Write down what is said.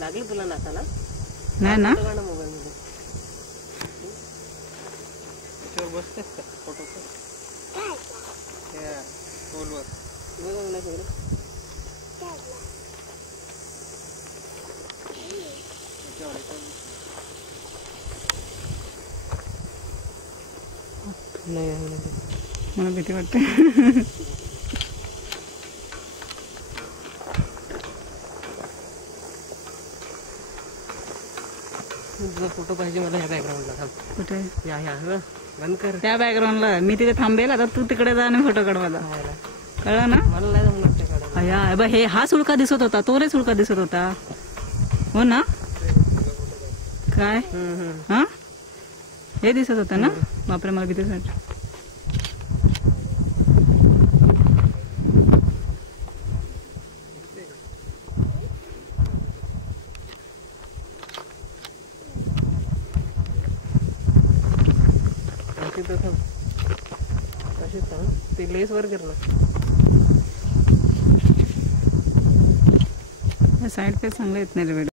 लागली तुला नाकाला? नाही ना मोबाईल मध्ये बसतेस का फोटो मला भीती वाटते. फोटो पाहिजे मला. ह्या बॅकग्राऊंडला कुठे? या बंद कर त्या बॅकग्राऊंडला. मी तिथे थांबेल आता, तू तिकडे जा आणि फोटो काढ मला. कळलं ना? मला नाही जमणार ते काढायला. अया बा, हे हा सुळका दिसत होता, तो रे सुळका दिसत होता. हो ना? काय हा हे दिसत होतं ना? बापरे, मला भीतीच वाटते. ते लेस वर कर ना. साईड पे चांगलं येत नाही रे.